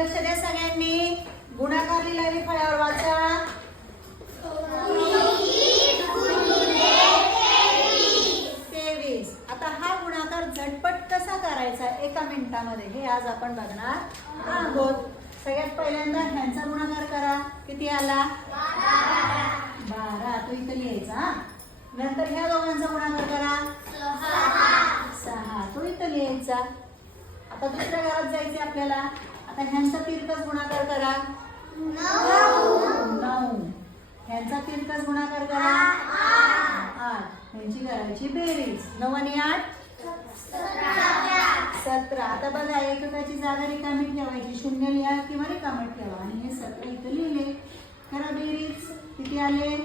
लक्ष द्या सगळ्यांनी. गुणाकार लिहिलेले फळ्यावर वाचा. 23. आता हा गुणाकार झटपट कसा करायचा एका मिनिटामध्ये हे आज आपण बघणार आहोत. सगळ्यात पहिल्यांदा ह्यांचा गुणाकार करा. किती आला? 12. तो इथे लिहायचा. नंतर ह्या दोघांचा गुणाकार करा. 6. तो इथे लिहायचा. आता दुसऱ्या घरात जायचे आपल्याला. आता ह्यांचा तिरकस गुणाकार करा. 9. ह्यांचा तिरकस गुणाकार करा. 8. ह्यांची करायची बेरीज. 9 आणि 8 17. आता बघा एककाची जागा रिकामी ठेवायची. 0 लिहा किंवा रिकामी ठेवा आणि हे 17 इथे लिहिले. करा बेरीज. किती आले?